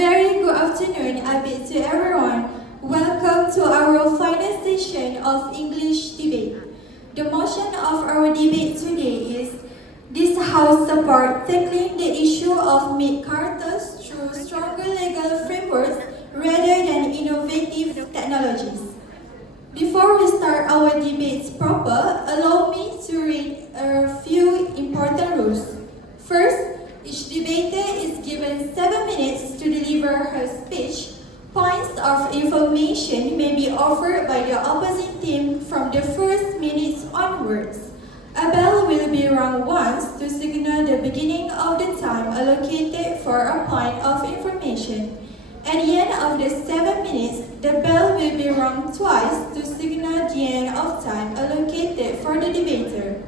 very good afternoon, I bid to everyone. Welcome to our final session of English debate. The motion of our debate today is this House support tackling the issue of meat cartels through stronger legal frameworks rather than innovative technologies. Before we start our debates proper, allow me to read a few important rules. First, each debater is given 7 minutes to deliver her speech. Points of information may be offered by the opposing team from the first minutes onwards. A bell will be rung once to signal the beginning of the time allocated for a point of information. At the end of the 7 minutes, the bell will be rung twice to signal the end of time allocated for the debater.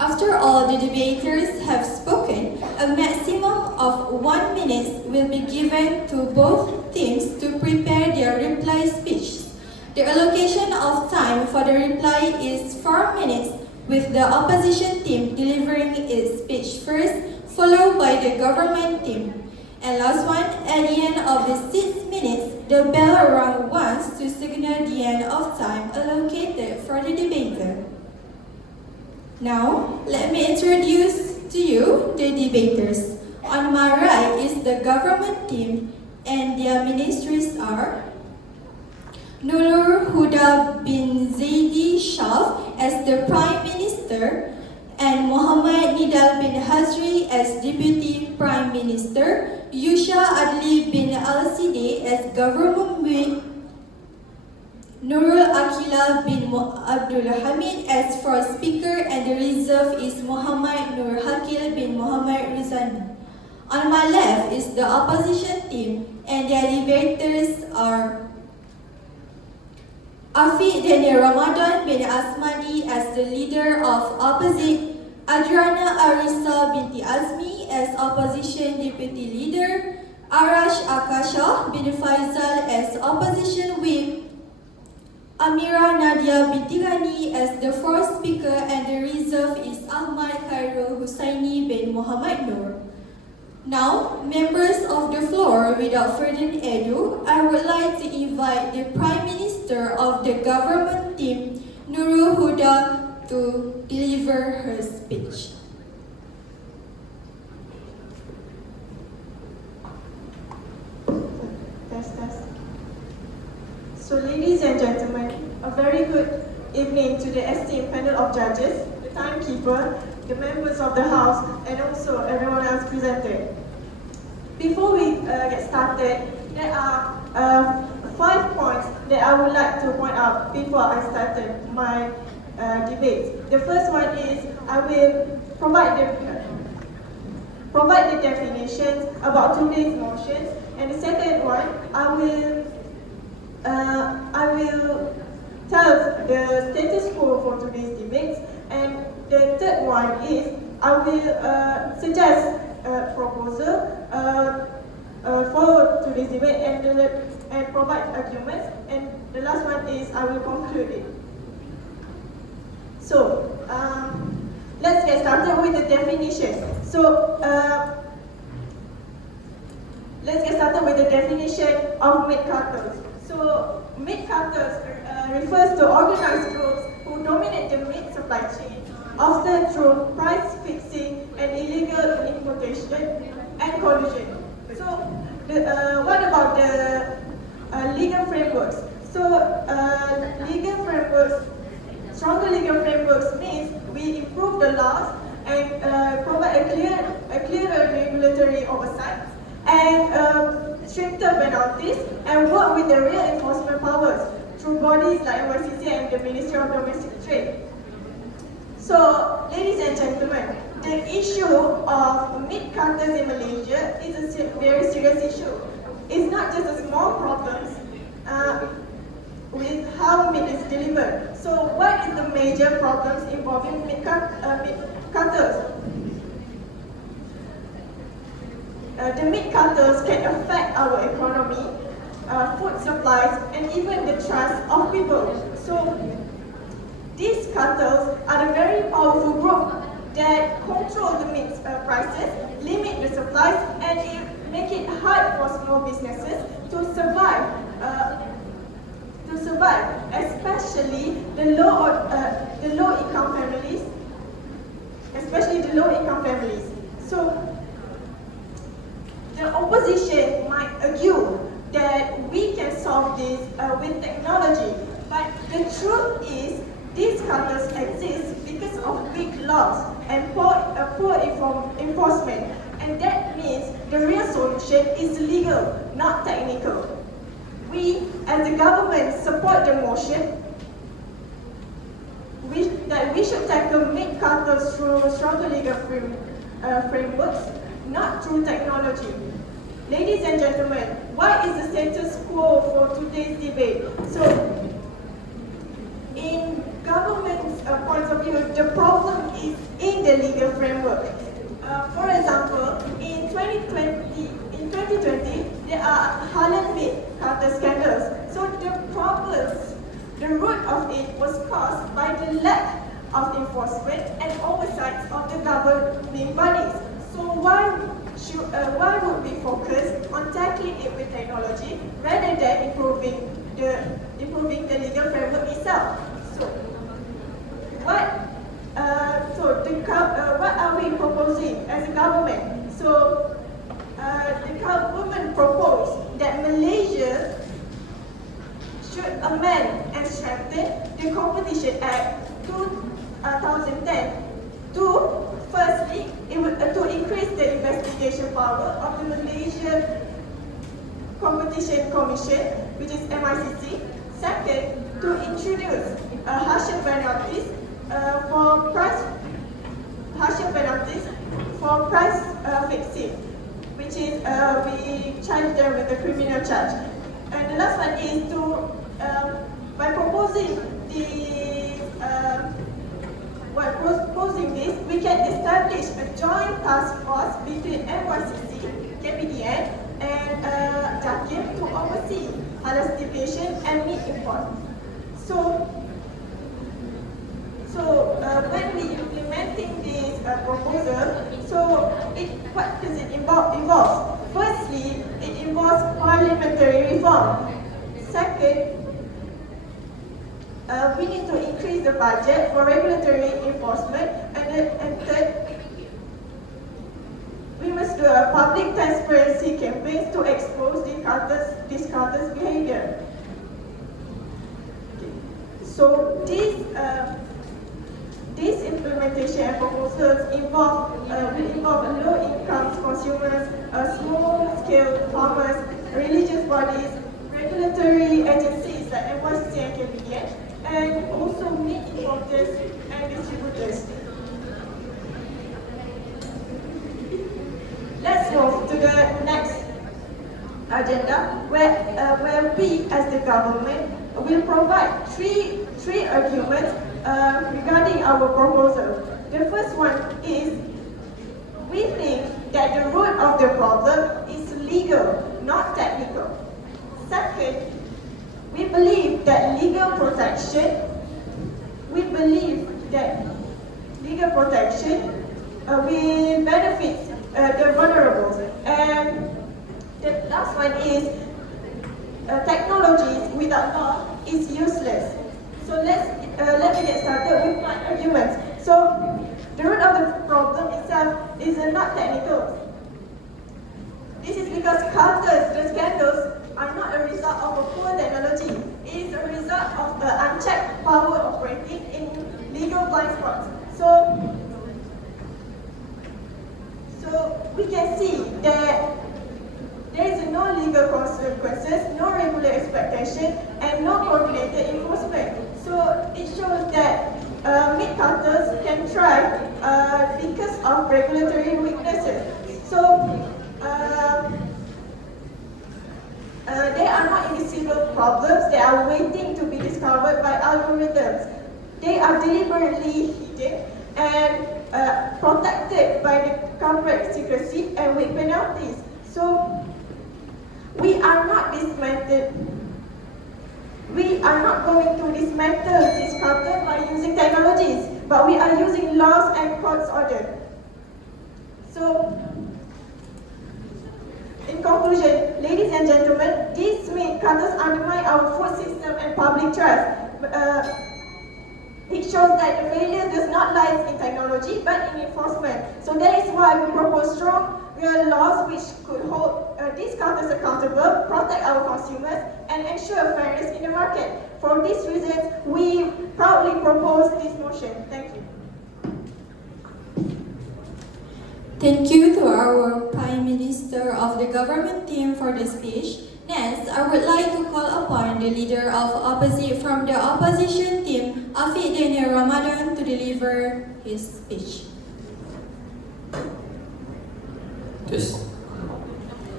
After all the debaters have spoken, a maximum of 1 minute will be given to both teams to prepare their reply speeches. The allocation of time for the reply is 4 minutes, with the opposition team delivering its speech first, followed by the government team. And last one, at the end of the 6 minutes, the bell rung once to signal the end of time allocated for the debater. Now, let me introduce to you the debaters. On my right is the government team, and their ministries are Nurul Huda bin Zaidi Shaf as the Prime Minister, and Muhammad Nidal bin Hazri as Deputy Prime Minister, Yusha Adli bin Al-Sideh as Government Whip, Nurul Akila bin Abdul Hamid as fourth speaker, and the reserve is Muhammad Nur Hakil bin Muhammad Rizani. On my left is the opposition team, and their debaters are Afiq Daniel Ramadan bin Asmani as the leader of opposite, Adriana Arisa binti Azmi as opposition deputy leader, Arash Akasha bin Faisal as opposition whip, Amira Nadia binti Ghani as the fourth speaker, and the reserve is Ahmad Khairul Husaini bin Muhammad Nur. Now, members of the floor, without further ado, I would like to invite the Prime Minister of the government team, Nurul Huda, to deliver her speech. So, ladies and gentlemen, a very good evening to the esteemed panel of judges, the timekeeper, the members of the House, and also everyone else presented. Before we get started, there are 5 points that I would like to point out before I started my debate. The first one is I will provide the definitions about today's motions, and the second one I will tell the status quo for today's debates, and the third one is I will suggest a proposal for today's debate and provide arguments, and the last one is I will conclude it. So let's get started with the definition. So let's get started with the definition of meat cartels. So meat cartels refers to organized groups who dominate the meat supply chain, often through price fixing and illegal importation and collusion. So what about the legal frameworks? So stronger legal frameworks means we improve the laws and provide a clearer regulatory oversight and stricter penalties, and work with the real enforcement powers through bodies like OICC and the Ministry of Domestic Trade. So, ladies and gentlemen, the issue of meat cartels in Malaysia is a very serious issue. It's not just a small problem with how meat is delivered. So, what is the major problems involving meat cartels? The meat cartels can affect our economy, food supplies, and even the trust of people. So, these cartels are a very powerful group that control the meat prices, limit the supplies, and make it hard small businesses to survive, especially the low-income families, So, the opposition might argue that we can solve this with technology, but the truth is these cartels exist because of weak laws and poor enforcement, and that means the real solution is legal, not technical. We, as the government, support the motion that we should tackle meat cartels through stronger legal frameworks, not through technology. Ladies and gentlemen, what is the status quo for today's debate? So, in government's point of view, the problem is in the legal framework. For example, in 2020, there are Halal meat cartel scandals. So the root of it was caused by the lack of enforcement and oversight of the governing bodies. So why would we focus on tackling it with technology rather than improving the legal framework itself? So what are we proposing as a government? So the government proposed that Malaysia should amend and strengthen the Competition Act 2010 to, firstly, to increase the investigation power of the Malaysian Competition Commission, which is MICC. Second, to introduce harsher penalties for price fixing, which is we charge them with a criminal charge. And the last one is to by proposing this, we can establish a joint task force between MYCC, KPDN, and JAKIM to oversee halal stipulation and meat import. So when we implementing this proposal, what does it involve? Firstly, it involves parliamentary reform. Second, we need to increase the budget for regulatory enforcement, and third, we must do a public transparency campaign to expose these cartels' behavior. Okay. So these implementation and proposals will involve low-income consumers, small-scale farmers, religious bodies, regulatory agencies like NYCC and KPDN, and also meat importers and distributors. Let's move to the next agenda, where we, as the government, will provide three arguments regarding our proposal. The first one is we think that the root of the problem is legal, not technical. Second, we believe that legal protection will benefit the vulnerable. And the last one is technologies without law is useless. So let me get started with my arguments. So the root of the problem itself is not technical. This is because the scandals are not a result of a poor technology. It is a result of the unchecked power operating in legal blind spots. So we can see that there is no legal consequences, no regular expectation, and no coordinated enforcement. So it shows that meat cartels can thrive because of regulatory weaknesses. So they are not invisible problems. They are waiting to be discovered by algorithms. They are deliberately hidden and protected by the corporate secrecy and with penalties. So we are not going to dismantle this cartel by using technologies, but we are using laws and court orders. So in conclusion, ladies and gentlemen, these meat cutters undermine our food system and public trust. It shows that the failure does not lie in technology but in enforcement. So that is why we propose strong real laws which could hold these cutters accountable, protect our consumers, and ensure fairness in the market. For these reasons, we proudly propose this motion. Thank you. Thank you to our Prime Minister of the government team for the speech. Next, I would like to call upon the leader of opposite from the opposition team, Afiq Daniel Ramadan, to deliver his speech.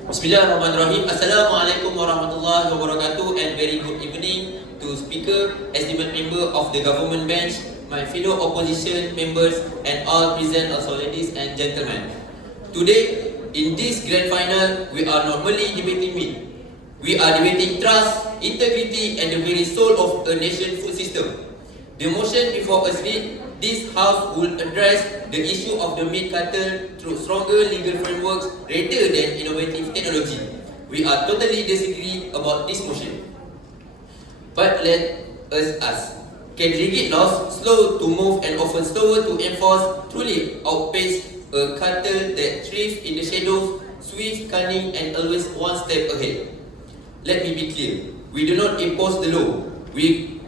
Bismillahirrahmanirrahim. Assalamualaikum warahmatullahi wabarakatuh, and very good evening to Speaker, esteemed member of the government bench, my fellow opposition members, and all present, also ladies and gentlemen. Today, in this grand final, we are not merely debating meat. We are debating trust, integrity, and the very soul of a nation's food system. The motion before us read, this House will address the issue of the meat cartel through stronger legal frameworks rather than innovative technology. We are totally disagree about this motion. But let us ask, can rigid laws, slow to move and often slower to enforce, truly outpace a cartel that thrives in the shadows, swift, cunning, and always one step ahead? Let me be clear, we do not impose the law.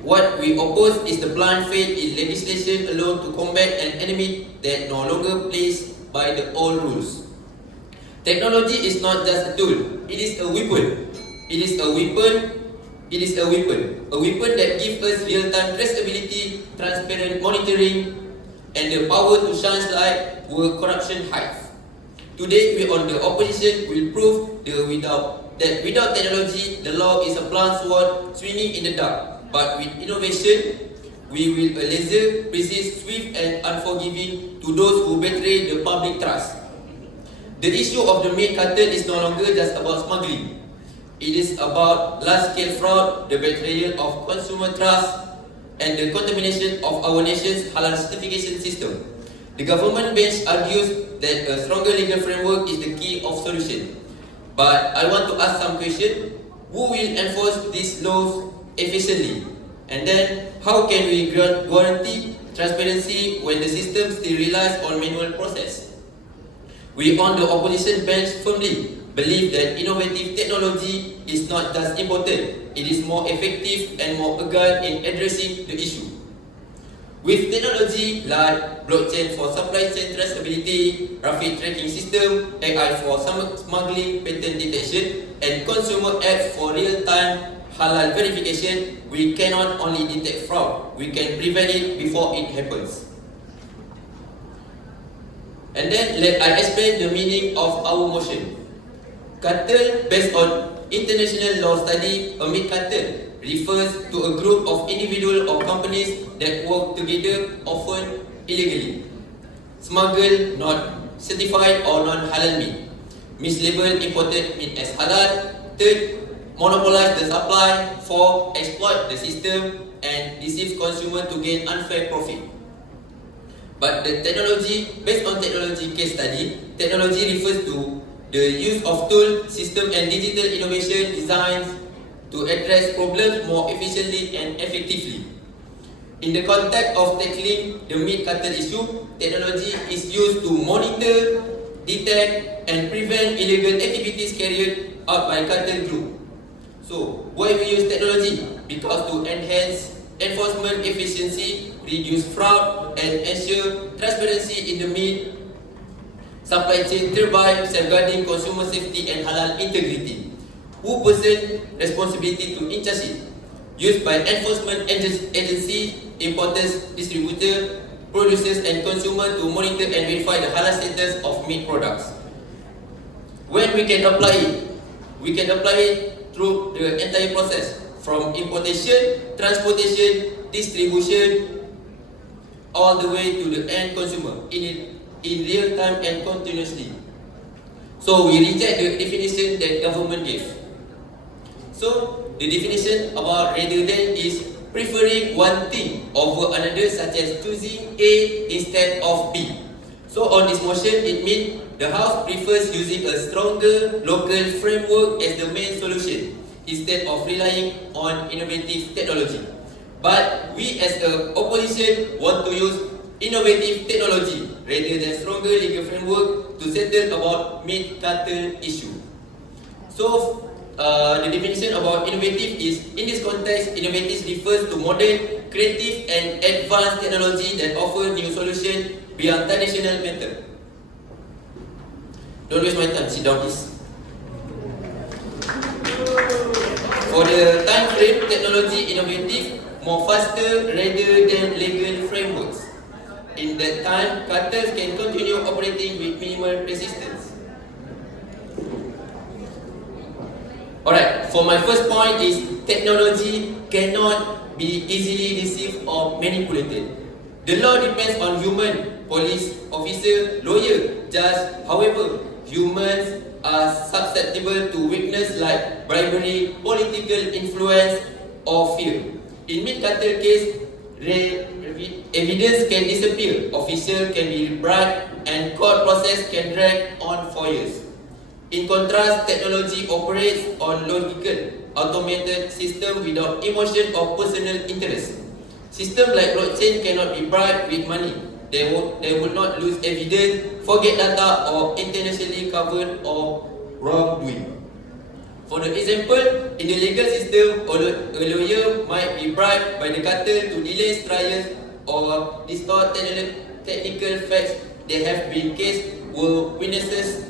What we oppose is the blind faith in legislation alone to combat an enemy that no longer plays by the old rules. Technology is not just a tool, it is a weapon. It is a weapon. A weapon that gives us real-time traceability, transparent monitoring, and the power to shine light where corruption hides. Today, we on the opposition will prove that without technology, the law is a blunt sword swinging in the dark. But with innovation, we will laser, precise, swift, and unforgiving to those who betray the public trust. The issue of the meat cartel is no longer just about smuggling. It is about large-scale fraud, the betrayal of consumer trust, and the contamination of our nation's halal certification system. The government bench argues that a stronger legal framework is the key of solution. But I want to ask some questions. Who will enforce these laws efficiently? And then, how can we guarantee transparency when the system still relies on manual process? We on the opposition bench firmly believe that innovative technology is not just important, it is more effective and more agile in addressing the issue. With technology like blockchain for supply chain traceability, rapid tracking system, AI for smuggling patent detection, and consumer apps for real-time halal verification, we cannot only detect fraud, we can prevent it before it happens. And then let I explain the meaning of our motion. Cartel, based on international law study, a meat cartel refers to a group of individuals or companies that work together, often illegally, smuggle not certified or non-halal meat, mislabel imported meat as halal. Third, monopolize the supply. 4, exploit the system and deceive consumer to gain unfair profit. But the technology, based on technology case study, technology refers to the use of tool, system, and digital innovation designs to address problems more efficiently and effectively. In the context of tackling the meat cartel issue, technology is used to monitor, detect, and prevent illegal activities carried out by cartel group. So, why we use technology? Because to enhance enforcement efficiency, reduce fraud, and ensure transparency in the meat supply chain, thereby safeguarding consumer safety and halal integrity. Who possess responsibility to enforce it? Used by enforcement agency, importers, distributors, producers, and consumers to monitor and verify the halal status of meat products. When we can apply it? We can apply it through the entire process, from importation, transportation, distribution, all the way to the end consumer in real time and continuously. So we reject the definition that government gave. So the definition about rather than is preferring one thing over another, such as choosing A instead of B. So on this motion, it means the House prefers using a stronger local framework as the main solution instead of relying on innovative technology. But we as the opposition want to use innovative technology rather than stronger legal framework to settle about meat cartel issue. So, the definition about innovative is, in this context, innovative refers to modern, creative and advanced technology that offer new solutions beyond traditional method. Don't waste my time, sit down please. For the time frame, technology innovative, more faster rather than legal frameworks. In that time, cartels can continue operating with minimal resistance. Alright, for my first point is technology cannot be easily deceived or manipulated. The law depends on human, police, officer, lawyer, judge. However, humans are susceptible to weakness like bribery, political influence or fear. In mid-cartel case, evidence can disappear, official can be bribed and court process can drag on for years. In contrast, technology operates on logical, automated system without emotion or personal interest. Systems like blockchain cannot be bribed with money. They will not lose evidence, forget data or intentionally covered or wrongdoing. For the example, in the legal system, a lawyer might be bribed by the cartel to delay trials or distort technical facts. There have been cases where witnesses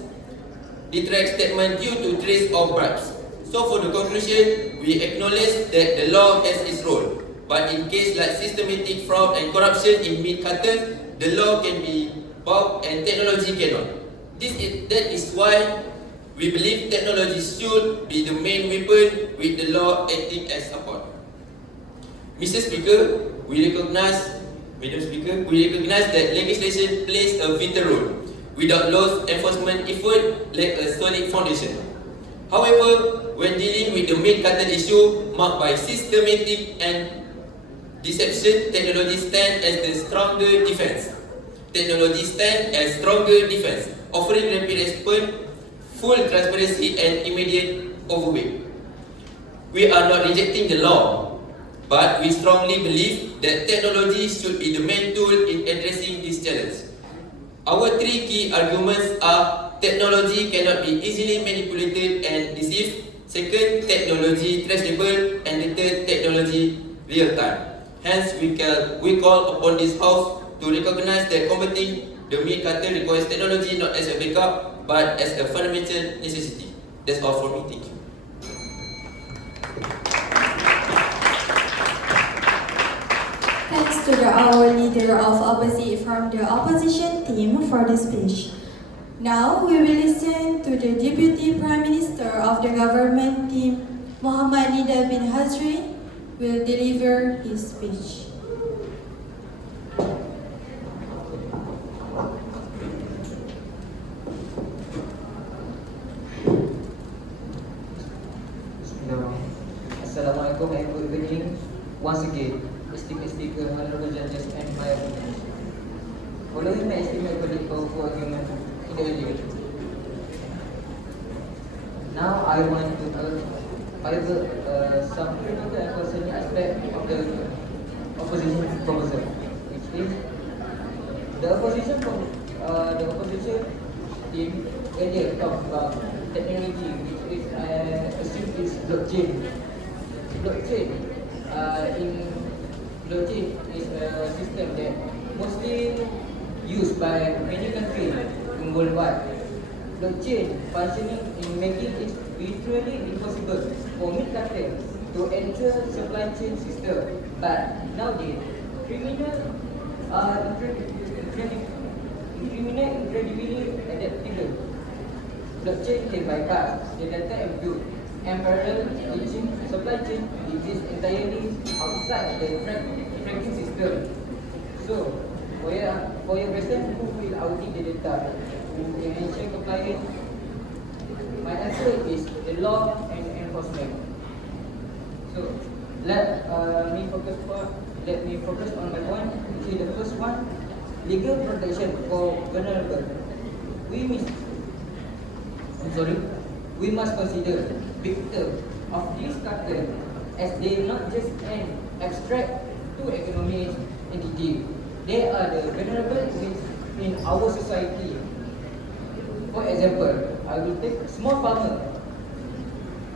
retract statement due to threats or bribes. So for the conclusion, we acknowledge that the law has its role. But in cases like systematic fraud and corruption in mid-cartels, the law can be bought and technology cannot. That is why we believe technology should be the main weapon with the law acting as support. Mr. Speaker, we recognize that legislation plays a vital role. Without law enforcement effort lack a solid foundation. However, when dealing with the main cartel issue marked by systematic and deception, technology stands as the stronger defense. Technology stands as stronger defense, offering rapid response, full transparency and immediate overweight. We are not rejecting the law, but we strongly believe that technology should be the main tool in addressing this challenge. Our three key arguments are: technology cannot be easily manipulated and deceived. Second, technology traceable, and the third, technology real time. Hence, we call upon this House to recognize that combating the meat cartel requires technology not as a backup but as a fundamental necessity. That's all for me. Thank you. Thanks to our leader of from the opposition team for the speech. Now we will listen to the Deputy Prime Minister of the government team, Muhammad Nida bin Hazri, will deliver his speech. Assalamualaikum and good evening once again, esteemed speaker, honorable judges and my opponents. Following my estimate political argument in the earlier, now I want to cover some critical and concerning aspect of the opposition proposal, which is the opposition team earlier talked about technology, which is assumed is blockchain. Blockchain is a system that mostly used by many countries in worldwide. Blockchain functioning in making it literally impossible for meat cartels to enter supply chain system. But nowadays, criminals are incredibly adaptable. Blockchain can bypass the data and build and parallel reaching supply chain exists entirely outside the tracking system. So, for your question, who will audit the data? Who will ensure compliance? My answer is the law and enforcement. So, let me focus on my point. Which is the first one, legal protection for vulnerable. we must, we must consider victims of this cartel as they not just an abstract to economic entity. They are the vulnerable in our society. For example, I will take small farmer,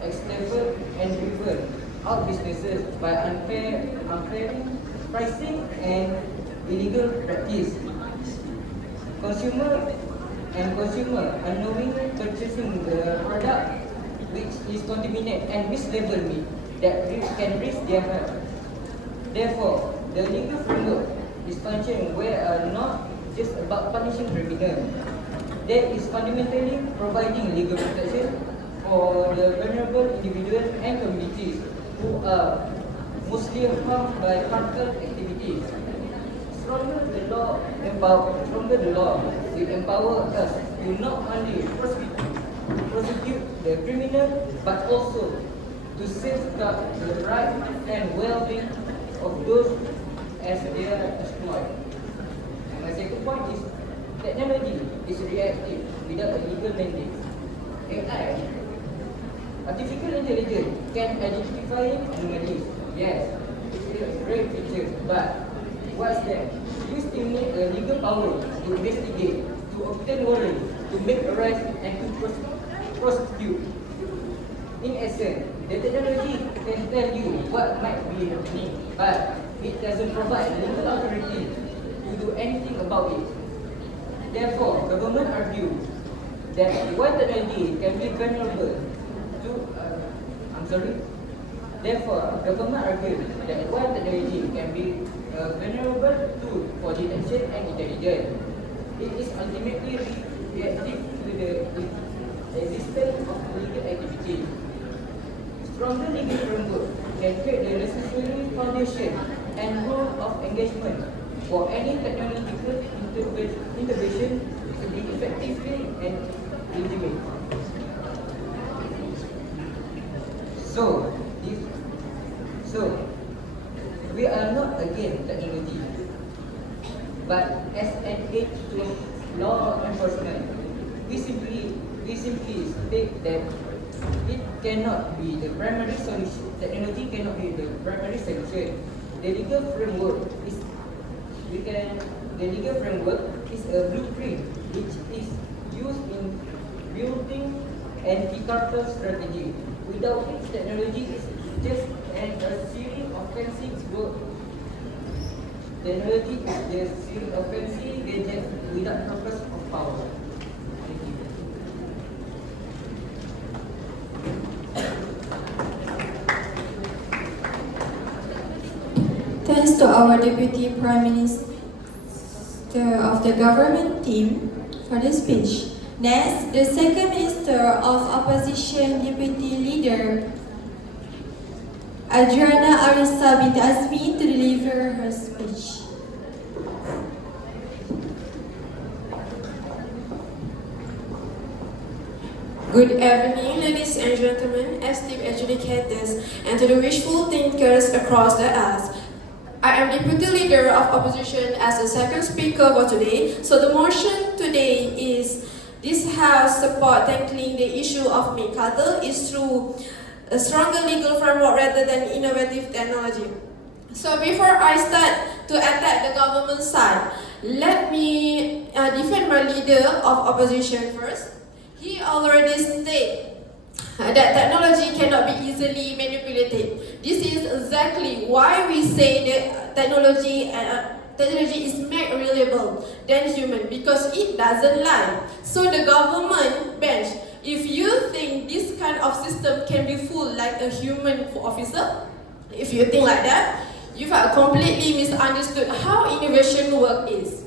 exploited and driven out businesses by unfair pricing and illegal practice. Consumer unknowingly purchasing the product which is contaminated and mislabeled meat that can risk their health. Therefore, the legal framework is functioning where are not just about punishing criminals. There is fundamentally providing legal protection for the vulnerable individuals and communities who are mostly harmed by cartel activities. Stronger the law will empower us to not only prosecute the criminal but also to safeguard the right and well-being of those as they are exploited. And my second point is technology is reactive without a legal mandate. AI, artificial intelligence, can identify anomalies. Yes, it's a great feature, but what's that? You still need a legal power to investigate, to obtain warrants, to make arrests, and to prosecute. In essence, the technology can tell you what might be happening, but it doesn't provide legal authority to do anything about it. Therefore, government argues that while technology can be vulnerable to, Therefore, government argues that while technology can be a vulnerable tool for detection and intelligence, it is ultimately reactive to the existence of illegal activity. Stronger legal framework can create the necessary foundation and rule of engagement for any technological intervention to be effectively and legitimate. So, we are not against technology, but as an aid to law enforcement, we simply state that it cannot be the primary solution. Technology cannot be the primary solution. The legal framework is a blueprint which is used in building anti-cartel strategy. Without it, technology is just a series of fancy work. Technology is just a series of fancy gadgets without purpose of power. Thank you. Thanks to our Deputy Prime Minister of the government team for the speech. Next, the Second Minister of Opposition Deputy Leader, Adriana Arissa binti Azmi, to deliver her speech. Good evening, ladies and gentlemen, esteemed educators, and to the wishful thinkers across the earth. I am Deputy Leader of Opposition as the second speaker for today. So the motion today is this House support tackling the issue of meat cartel is through a stronger legal framework rather than innovative technology. So before I start to attack the government side, let me defend my leader of opposition first. He already stated that technology cannot be easily manipulated. This is exactly why we say that technology is more reliable than human, because it doesn't lie. So the government bench, if you think this kind of system can be fooled like a human officer, if you think like that, you have completely misunderstood how innovation work is.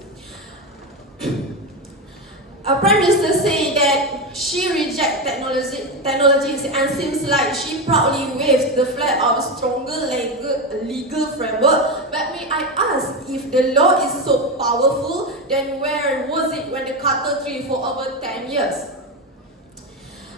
Our Prime Minister said that she rejects technologies and seems like she proudly waves the flag of a stronger legal framework. But may I ask, if the law is so powerful, then where was it when the cartel thrived for over 10 years?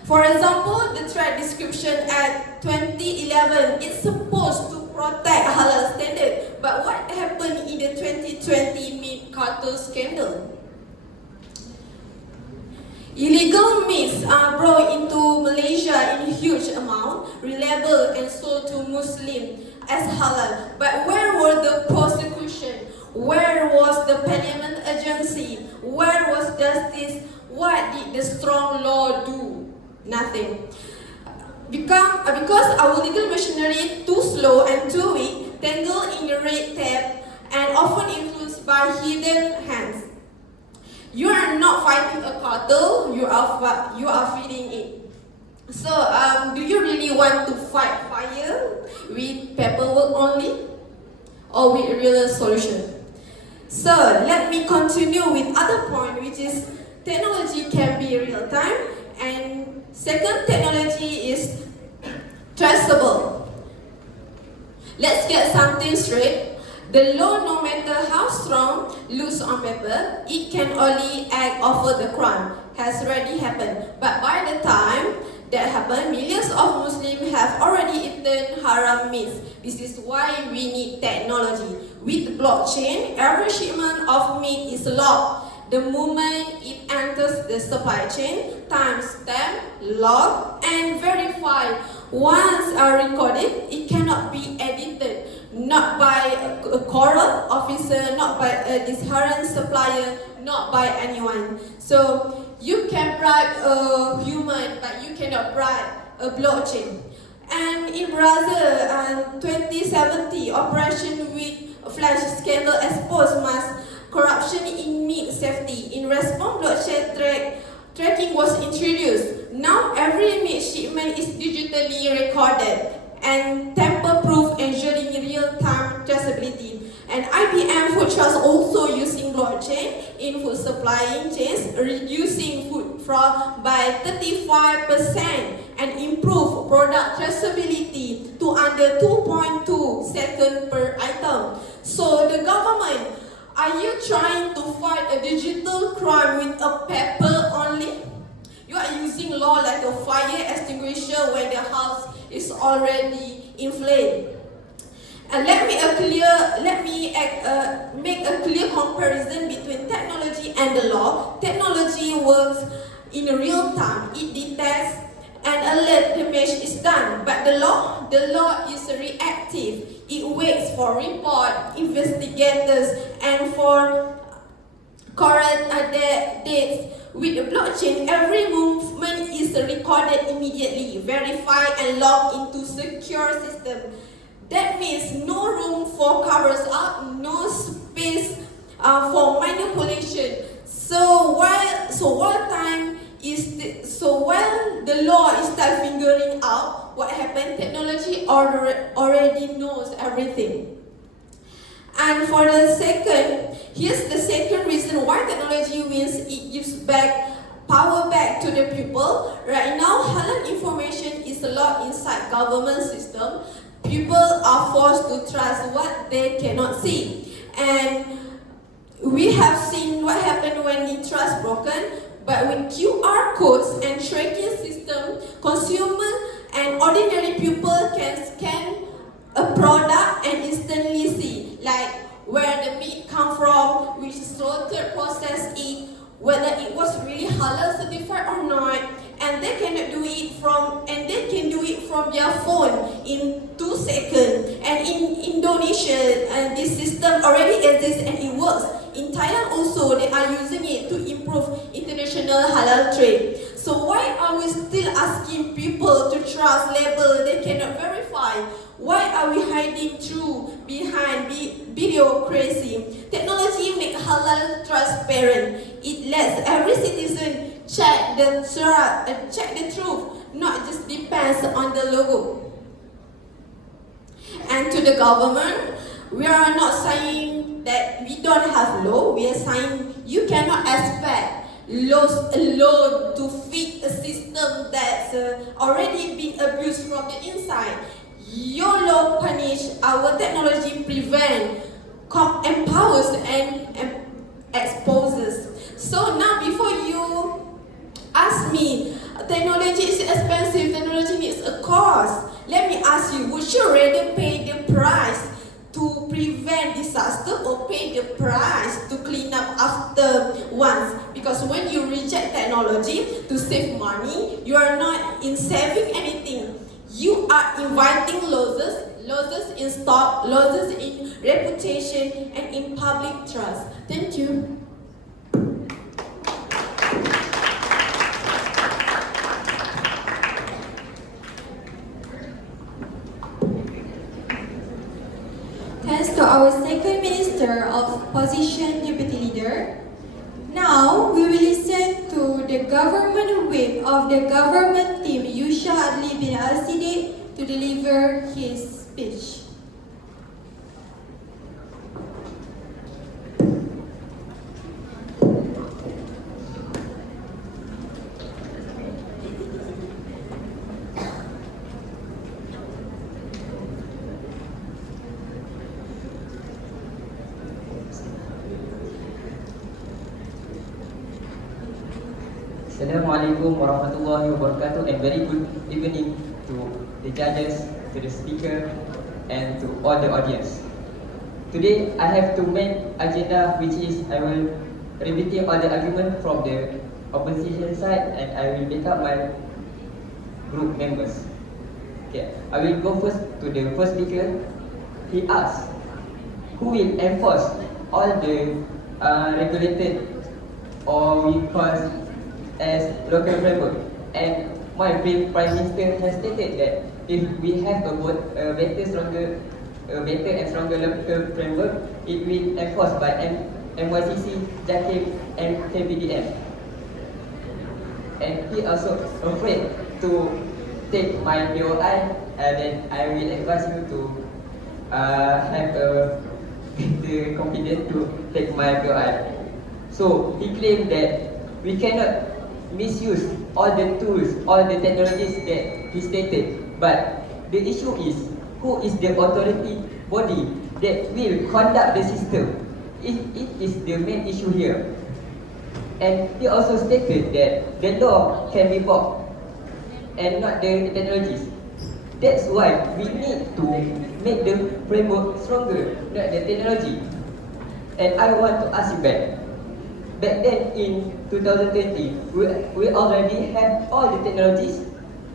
For example, the Trade Description Act 2011 is supposed to protect Halal standard. But what happened in the 2020 meat cartel scandal? Illegal meats are brought into Malaysia in huge amount, relabeled and sold to Muslims as halal. But where were the prosecution? Where was the parliament agency? Where was justice? What did the strong law do? Nothing. Because our legal machinery too slow and too weak, tangled in red tape, and often influenced by hidden hands. You are not fighting a cartel, you are feeding it. So, do you really want to fight fire with paperwork only, or with a real solution? So, let me continue with other point, which is technology can be real time, and second, technology is traceable. Let's get something straight. The law, no matter how strong, looks on paper, it can only act over the crime. Has already happened. But by the time that happened, millions of Muslims have already eaten haram meats. This is why we need technology. With blockchain, every shipment of meat is logged. The moment it enters the supply chain, timestamp, log, and verified. Once recorded, it cannot be edited. Not by a corrupt officer, not by a dishonest supplier, not by anyone. So you can bribe a human, but you cannot bribe a blockchain. And in Brazil, 2070, Operation with Flash scandal exposed mass corruption in meat safety. In response, blockchain tracking was introduced. Now every meat shipment is digitally recorded and tamper-proof, ensuring real-time traceability. And IBM Food Trust also using blockchain in food supplying chains, reducing food fraud by 35% and improve product traceability to under 2.2 seconds per item. So the government, are you trying to fight a digital crime with a paper only? You are using law like a fire extinguisher when the house is already inflamed. And let me make a clear comparison between technology and the law. Technology works in real time. It detects and alert damage is done. But the law is reactive. It waits for report, investigators, and for current dates. With the blockchain, every movement is recorded immediately, verified, and logged into secure system. That means no room for covers up, no space for manipulation. So while the law is still figuring out what happened, technology already knows everything. And for the second, here's the second reason why technology wins. It gives back power back to the people. Right now, halal information is locked inside government system. People are forced to trust what they cannot see. And we have seen what happened when the trust broken. But with QR codes and tracking system, consumer and ordinary people can scan a product and instantly see, like where the meat come from, which slaughtered, processed it, whether it was really halal certified or not, and they can do it from their phone in 2 seconds. And in Indonesia, this system already exists and it works. In Thailand also, they are using it to improve international halal trade. So why are we still asking people to trust label they cannot verify? Why are we hiding behind bureaucracy? Technology makes halal transparent. It lets every citizen check the truth, not just depends on the logo. And to the government, we are not saying that we don't have law. We are saying you cannot expect laws alone to fit a system that's already been abused from the inside. Your law punish, our technology prevent, empowers and exposes. So now before you ask me, technology is expensive, technology needs a cost. Let me ask you, would you rather pay the price to prevent disaster or pay the price to clean up after once? Because because when you reject technology to save money, you are not in saving anything. You are inviting losses in stock, losses in reputation, and in public trust. Thank you. Thanks to our second Minister of Position Deputy Leader. Now, we will listen to the government whip of the government team, Yusha Adli bin Al-Siddiq, to deliver his speech. Assalamualaikum warahmatullahi wabarakatuh, and very good evening to the judges, to the speaker, and to all the audience. Today I have two main agenda, which is I will repeat all the argument from the opposition side, and I will back up my group members. Okay, I will go first to the first speaker. He asked, who will enforce all the regulated, or we call as local framework? And my Prime Minister has stated that if we have a better and stronger local framework, it will enforced by MYCC, JAKIM, and KPDM. And he also afraid to take my POI, and then I will advise you to have the confidence to take my POI. So he claimed that we cannot misuse all the tools, all the technologies that he stated. But the issue is, who is the authority body that will conduct the system? It is the main issue here. And he also stated that the law can be bought and not the technologies. That's why we need to make the framework stronger, not the technology. And I want to ask you back then in 2020, we already have all the technologies,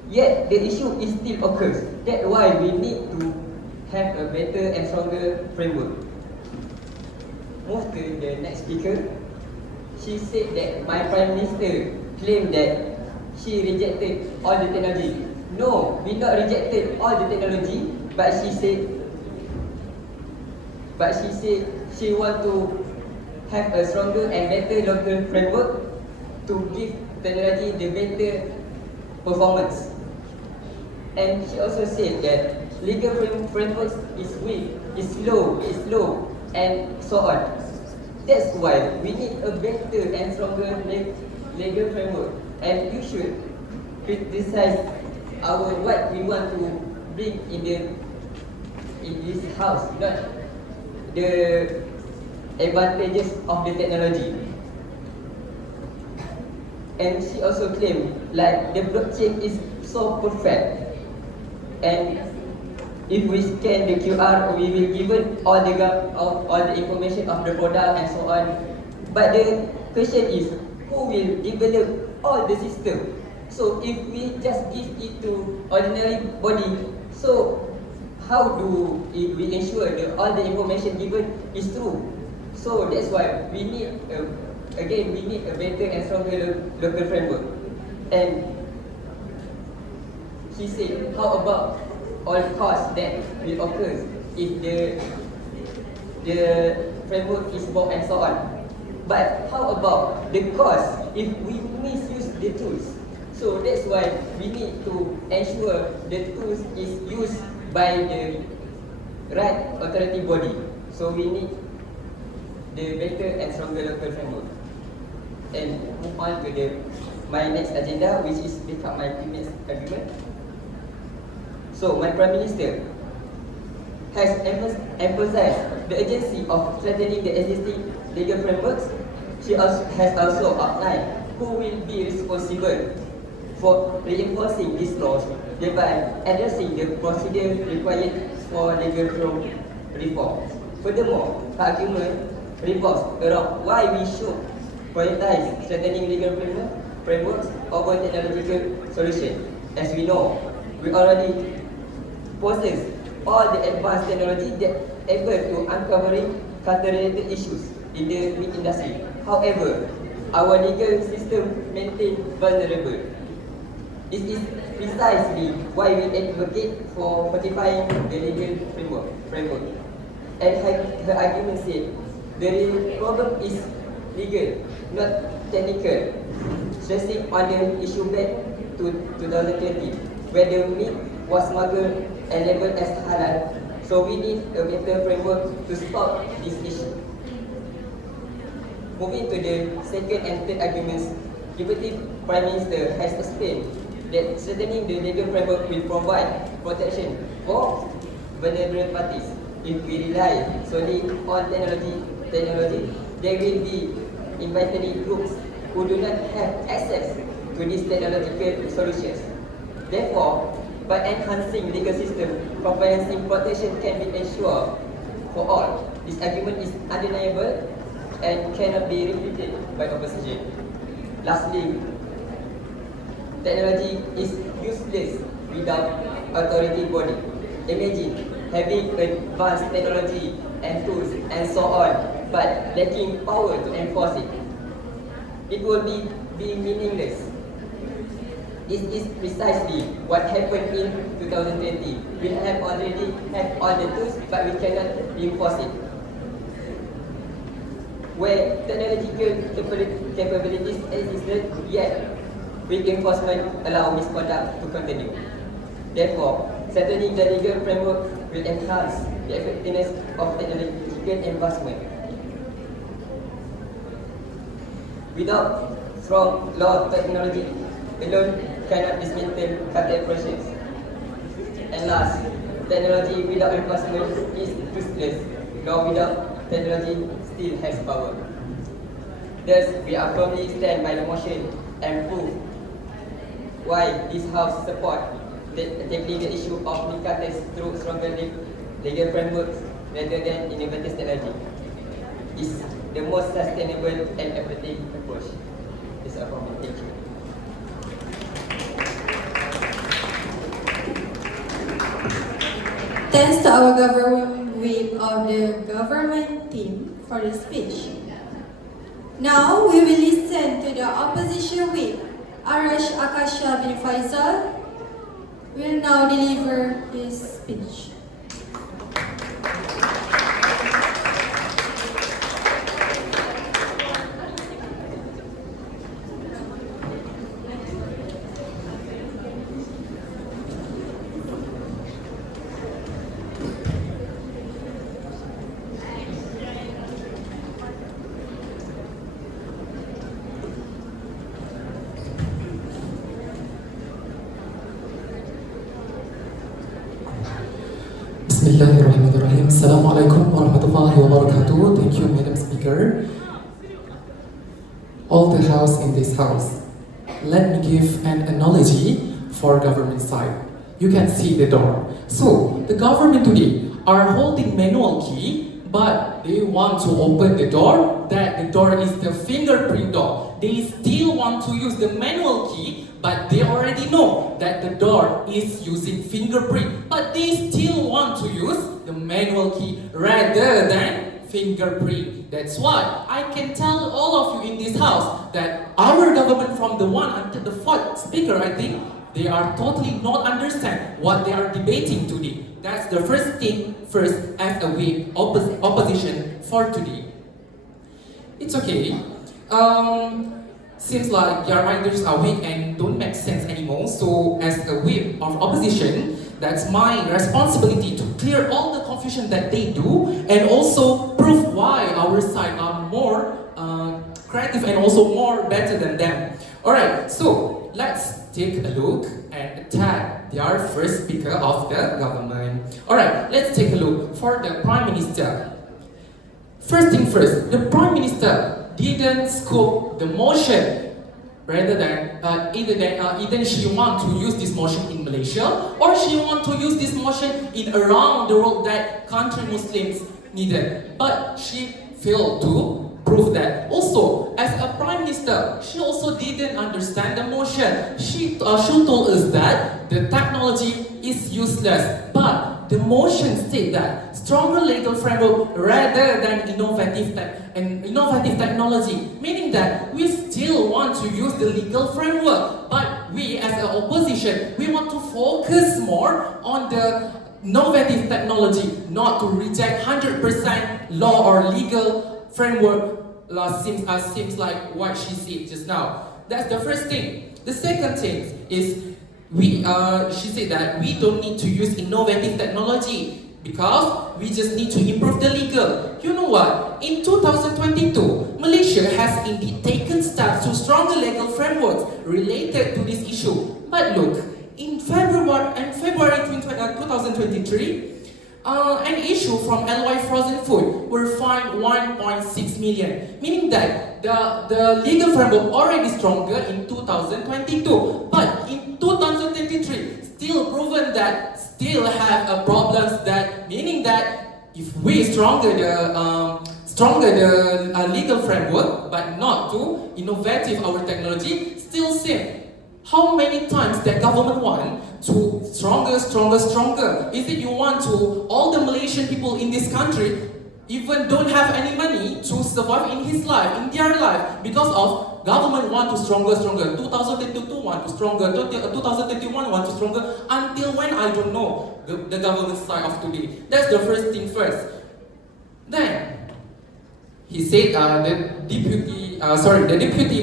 yet the issue is still occurs. That's why we need to have a better and stronger framework. Move to the next speaker. She said that my Prime Minister claimed that she rejected all the technology. No, we not rejected all the technology, but she said she want to have a stronger and better local framework to give technology the better performance. And she also said that legal framework is weak, is slow, and so on. That's why we need a better and stronger legal framework. And you should criticize what we want to bring in this house, not the advantages of the technology. And she also claimed like the blockchain is so perfect, and if we scan the QR, we will given all the information of the product and so on. But the question is, who will develop all the system? So if we just give it to ordinary body, so how do we ensure that all the information given is true? So that's why we need we need a better and stronger local framework. And she said, how about all costs that will occur if the framework is bought and so on? But how about the cost if we misuse the tools? So that's why we need to ensure the tools is used by the right authority body. So we need the better and stronger local framework. And move on to my next agenda, which is become my previous argument. So my Prime Minister has emphasized the urgency of strengthening the existing legal frameworks. She has also outlined who will be responsible for reinforcing these laws, thereby addressing the procedure required for legal reform. Furthermore, her argument revolves around why we should prioritize strengthening legal frameworks over technological solutions. As we know, we already possess all the advanced technology that able to uncovering culture-related issues in the meat industry. However, our legal system maintains vulnerable. This is precisely why we advocate for fortifying the legal framework. And her argument said, the real problem is legal, not technical, stressing on the issue back to 2020, where the meat was smuggled and labeled as halal. So we need a better framework to stop this issue. Moving to the second and third arguments, Deputy Prime Minister has explained that strengthening the legal framework will provide protection for vulnerable parties. If we rely solely on technology, there will be invited groups who do not have access to these technological solutions. Therefore, by enhancing legal system, comprehensive protection can be ensured for all. This argument is undeniable and cannot be refuted by opposition. Lastly, technology is useless without authority body. Imagine having advanced technology and tools and so on, but lacking power to enforce it. It will be meaningless. This is precisely what happened in 2020. We have already have all the tools, but we cannot enforce it. Where technological capabilities existed, yet weak enforcement allow misconduct to continue. Therefore, strengthening the legal framework will enhance the effectiveness of technological enforcement. Without strong law, technology alone cannot dismantle cartel operations. And last, technology without enforcement is useless. Law without technology still has power. Thus, we are firmly stand by the motion and prove why this House support tackling the issue of meat cartels through stronger legal frameworks rather than innovative technology is the most sustainable and effective approach. This is from me. Thank you. Thanks to our government whip of the government team for the speech. Now we will listen to the opposition whip. Arash Akasha bin Faisal will now deliver his speech. Bismillahirrahmanirrahim. Assalamualaikum warahmatullahi wabarakatuh. Thank you, Madam Speaker. All the house in this house. Let me give an analogy for government side. You can see the door. So, the government today are holding manual key, but they want to open the door, that the door is the fingerprint door. They still want to use the manual key, but they already know that the door is using fingerprint, but they still want to use the manual key rather than fingerprint. That's why I can tell all of you in this house that our government, from the one until the fourth speaker, I think, they are totally not understand what they are debating today. That's the first thing first as a way opposition for today. It's okay. Seems like your ideas are weak and don't make sense anymore. So as a whip of opposition, that's my responsibility to clear all the confusion that they do and also prove why our side are more creative and also more better than them. Alright, so let's take a look and attack their first speaker of the government. Alright, let's take a look for the Prime Minister. First thing first, the Prime Minister didn't scope the motion rather than either she want to use this motion in Malaysia or she want to use this motion in around the world that country Muslims needed, but she failed to prove that. Also, as a prime minister, she also didn't understand the motion. She told us that the technology is useless, but the motion state that stronger legal framework rather than innovative technology, meaning that we still want to use the legal framework, but we as an opposition, we want to focus more on the innovative technology, not to reject 100% law or legal framework. Seems like what she said just now. That's the first thing. The second thing is she said that we don't need to use innovative technology because we just need to improve the legal. You know what? In 2022, Malaysia has indeed taken steps to stronger legal frameworks related to this issue. But look, in February 2023, an issue from LY Frozen Food were fined 1.6 million, meaning that the legal framework already stronger in 2022, but in 2023 still proven that still have a problems, that meaning that if we stronger the legal framework but not to innovative our technology, still same. How many times that government want to stronger? Is it you want to all the Malaysian people in this country even don't have any money to survive in their life because of government want to stronger. 2022 want to stronger, 2021 want to stronger. Until when, I don't know the government side of today. That's the first thing first. Then he said the deputy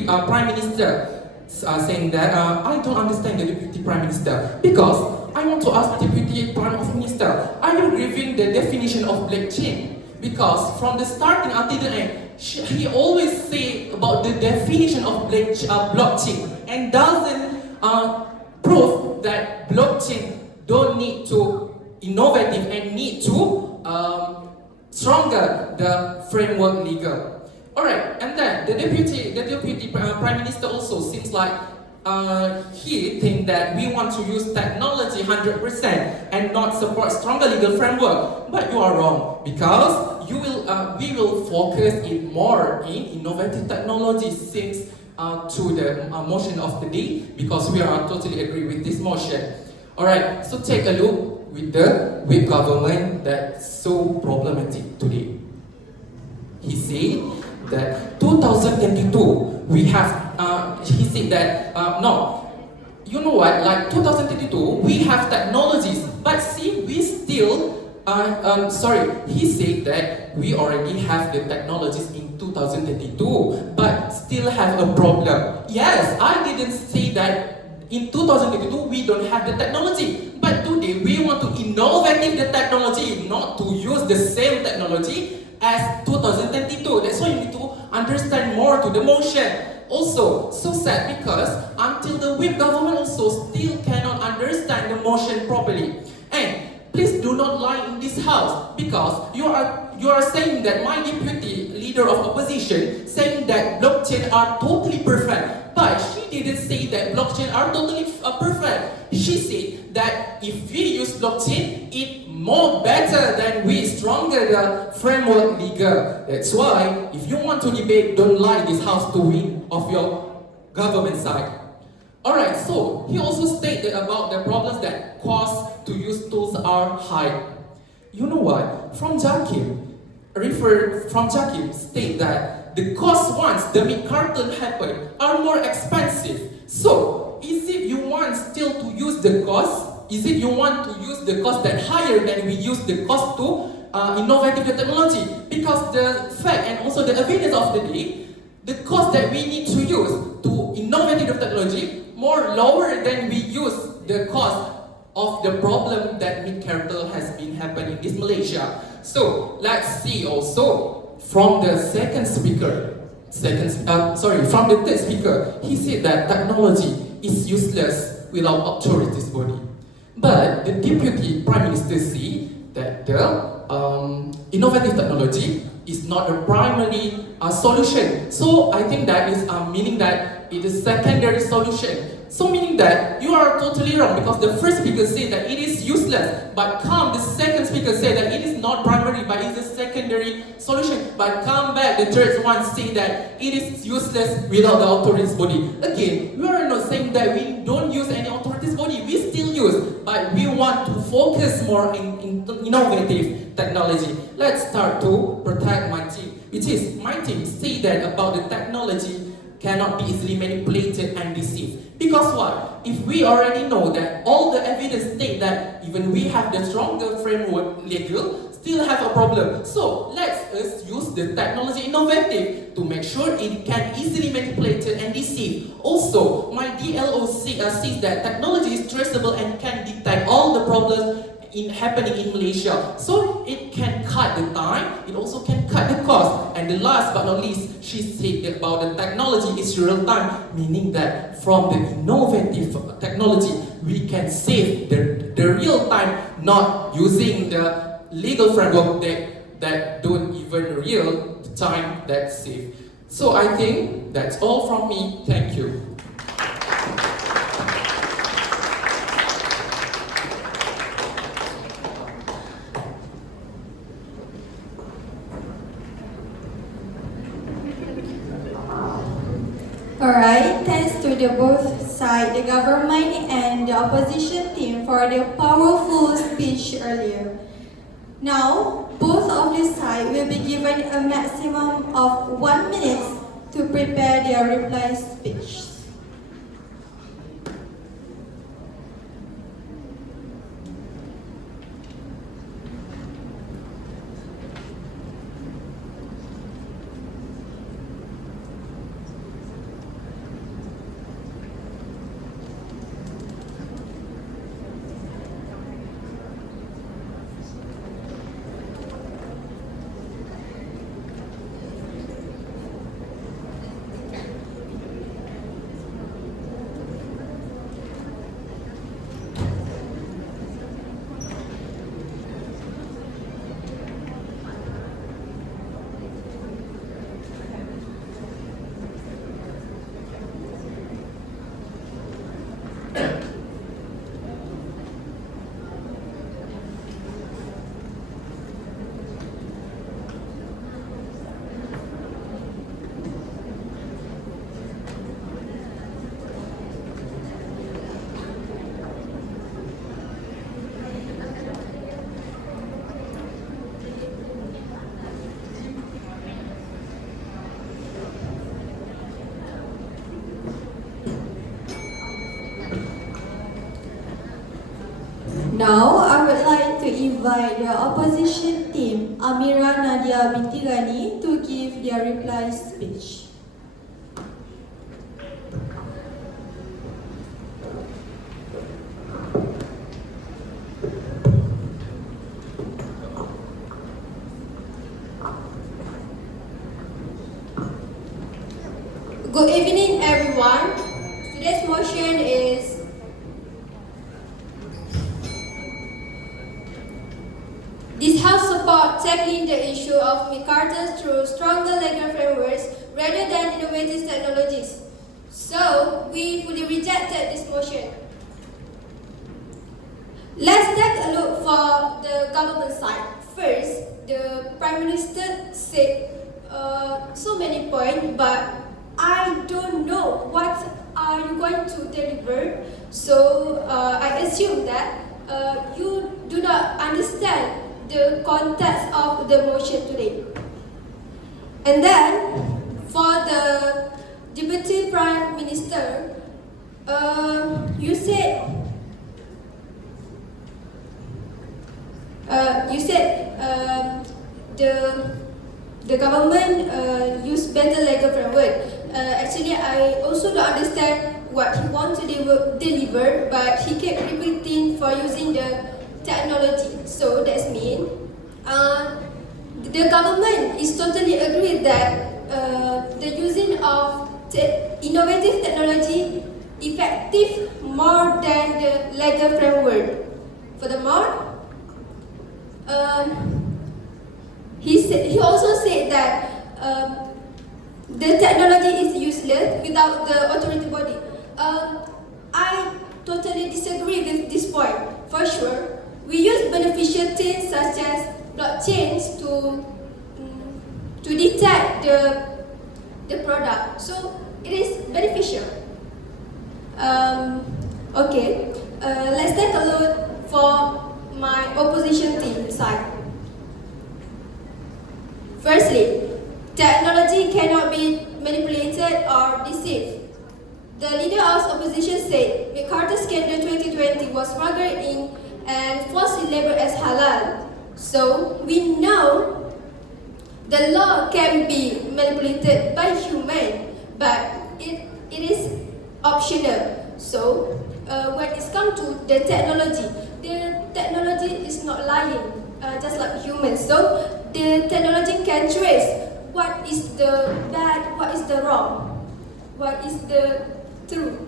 prime minister. Saying that I don't understand the deputy prime minister because I want to ask deputy prime minister, are you reviewing the definition of blockchain? Because from the starting until the end, he always say about the definition of blockchain and doesn't prove that blockchain don't need to innovative and need to stronger the framework legal. Alright, and then the deputy prime minister also seems like he think that we want to use technology 100% and not support stronger legal framework. But you are wrong because we will focus it more in innovative technology since to the motion of the day because we are totally agree with this motion. Alright, so take a look with the government that's so problematic today. He said that 2022 we have he said that no, you know what, like 2022 we have technologies, but see we still he said that we already have the technologies in 2022 but still have a problem. Yes, I didn't say that in 2022 we don't have the technology, but today we want to innovate the technology, not to use the same technology as 2022. That's why you need to understand more to the motion. Also, so sad because until the whip government also still cannot understand the motion properly. And please do not lie in this house because you are saying that my deputy leader of opposition saying that blockchain are totally perfect. But she didn't say that blockchain are totally perfect. She said that if we use blockchain, it more better than we stronger the framework legal. That's why if you want to debate, don't lie in this house to win of your government side. Alright, so he also stated about the problems that cost to use tools are high. You know what? From Jakim state that the cost once the meat cartel happened are more expensive. So is it you want still to use the cost? Is it you want to use the cost that higher than we use the cost to innovative technology? Because the fact and also the evidence of the day, the cost that we need to use to innovative technology more lower than we use the cost of the problem that meat cartel has been happening in this Malaysia. So let's see also from the third speaker, he said that technology is useless without authorities body. But the deputy prime minister see that the innovative technology is not a primary solution. So I think that is meaning that it is secondary solution. So meaning that you are totally wrong because the first speaker said that it is useless, but the second speaker said that it is not primary but it is a secondary solution. But come back, the third one say that it is useless without the authorities body. Again, we are not saying that we don't use any authorities body, we still use, but we want to focus more in innovative technology. Let's start to protect my team, which is my team say that about the technology cannot be easily manipulated and deceived. Because what? If we already know that all the evidence state that even we have the stronger framework legal, still have a problem. So let's us use the technology innovative to make sure it can easily manipulated and deceive. Also, my DLO says that technology is traceable and can detect all the problems happening in Malaysia. So it can cut the time, it also can cut the cost. And the last but not least, she said about the technology is real time, meaning that from the innovative technology, we can save the real time, not using the legal framework that don't even real time that save. So I think that's all from me. Thank you. Alright, thanks to the both side, the government and the opposition team for the powerful speech earlier. Now, both of the side will be given a maximum of 1 minute to prepare their reply speech. Now, I would like to invite the opposition team, Amira Nadia binti Ghani, to give their reply speech. Good evening, everyone. Today's motion is this House support tackling the issue of McCarters through stronger legal frameworks rather than innovative technologies. So, we fully rejected this motion. Let's take a look for the government side. First, the Prime Minister said so many points, but I don't know what are you going to deliver. So, I assume that you do not understand the context of the motion today. And then, for the Deputy Prime Minister, you said the government use better legal framework. Actually, I also don't understand what he wants to deliver, but he kept repeating for using the technology. So that means the government is totally agree that the using of innovative technology effective more than the legal framework. Furthermore, he also said that the technology is useless without the authority body. totally disagree with this point. For sure, we use beneficial things such as blockchains to detect the product. So it is beneficial. Okay, let's take a look for my opposition team side. Firstly, technology cannot be manipulated or deceived. The leader of opposition said McCarthy Scandal 2020 was smuggled in and falsely labeled as halal. So we know the law can be manipulated by human, but it is optional. So when it's come to the technology is not lying, just like humans. So the technology can trace what is the bad, what is the wrong, what is the true.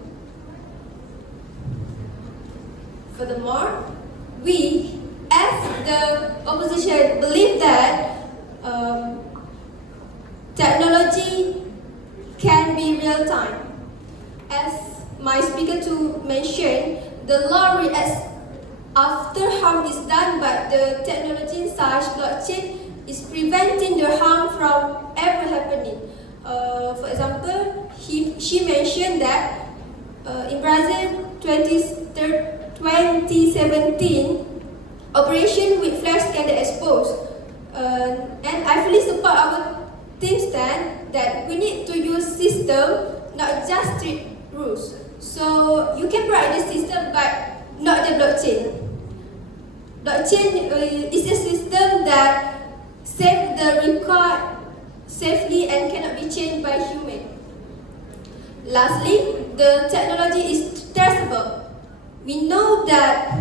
Furthermore, we as the opposition believe that technology can be real time. As my speaker two mentioned, the law reacts after harm is done, but the technology such blockchain is preventing the harm from ever happening. For example, she mentioned that in Brazil 2017, Operation with Flash Scandal exposed. And I fully support our team stand that we need to use system, not just strict rules. So you can break the system, but not the blockchain. Blockchain is a system that saves the record safely and cannot be changed by human. Lastly, the technology is traceable. We know that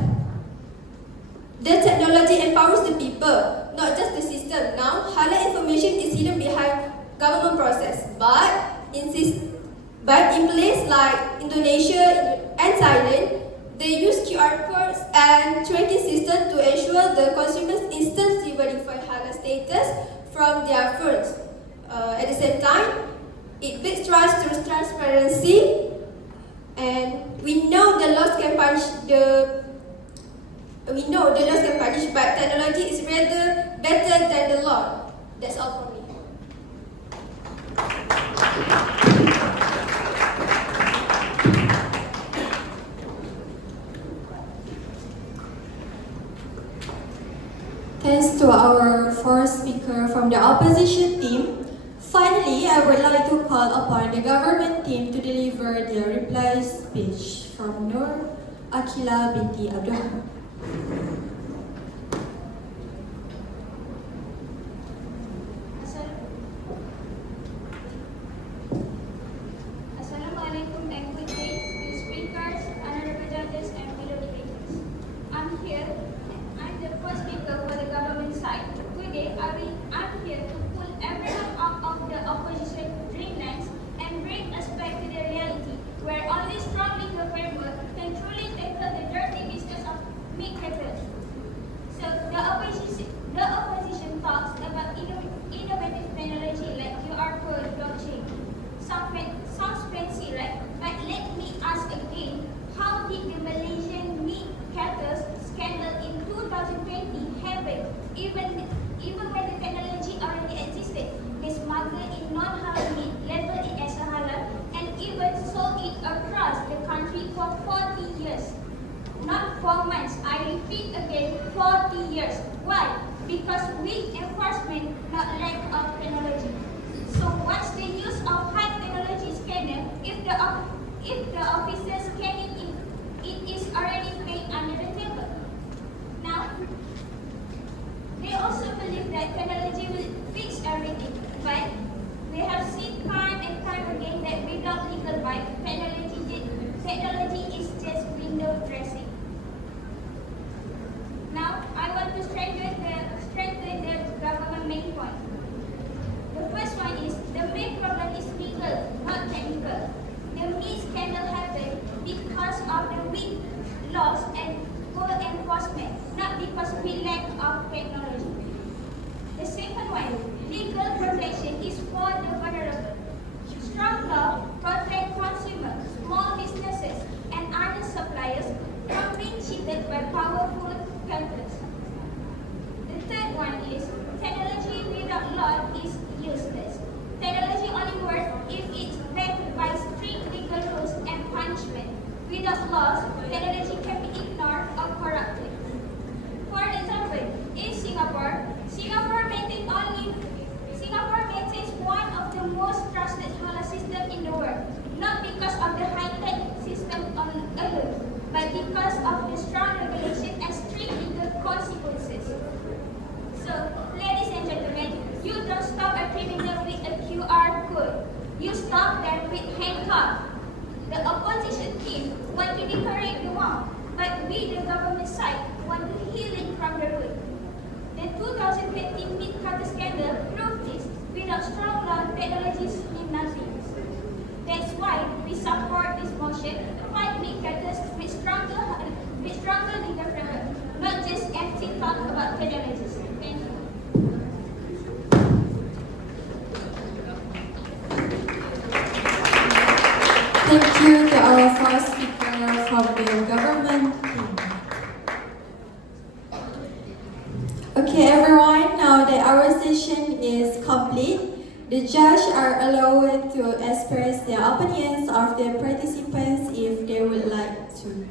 the technology empowers the people, not just the system. Now, halal information is hidden behind government process, but in place like Indonesia and Thailand, they use QR codes and tracking systems to ensure the consumers instantly verify halal status from their phones. At the same time, it builds trust through transparency, and we know the laws can punish but technology is rather better than the law. That's all from me. Thanks to our fourth speaker from the opposition team. Finally, I would like to call upon the government team to deliver their reply speech from Nur Akila binti Abdul. Assalamualaikum and good day to speakers, honorable judges and fellow debaters. I'm the first speaker for the government side. Today I'm here to pull everyone out of the opposition dreamlands and bring us back to the reality where only strong legal framework can truly tackle the dirty business of meat hackers. So the opposition talks about innovative technology like QR code, blockchain. Sounds fancy, right? But let me ask again, how did the Malaysian meat cattle scandal in 2020 happen? Even when the technology already existed, they smuggled in non-halal meat, labeled it as a halal, and even sold it across the country for 40 years. Not 4 months, I repeat again, 40 years. Why? Because weak enforcement, not lack of technology. So what's the use of high technology scanner if the officers scanning it is already paid under the table? Now, they also believe that technology will fix everything, but we have seen time and time again that without legal right, technology is just window dressing. Now, I want to strengthen the government main point. The first one is, the main problem is legal, not technical. The meat scandal happened because of the weak laws and poor enforcement, not because we lack of technology. The second one, legal protection is for the vulnerable. Strong law protect consumers, small businesses, and other suppliers led by powerful countries. The third one is technology without law is useless. Technology only works if it's backed by strict legal rules and punishment. Without laws, technology can be ignored or corrupted. For example, in Singapore maintains one of the most trusted halal systems in the world, not because of the high-tech system alone, but because of the strong regulation and strict legal consequences. So, ladies and gentlemen, you don't stop a criminal with a QR code. You stop them with handcuffs. The opposition team want to decorate the wall, but we, the government side, want to heal it from the root. The 2020 meat cutter scandal proved this. Without strong law, technologies mean nothing. That's why we support this motion to fight meat cutters with stronger legal framework, not just empty talk about technologies. Thank you. Thank you to our first speaker from the government. Okay, everyone, now that our session is complete, the judges are allowed to express their opinions of the participants if they would like to.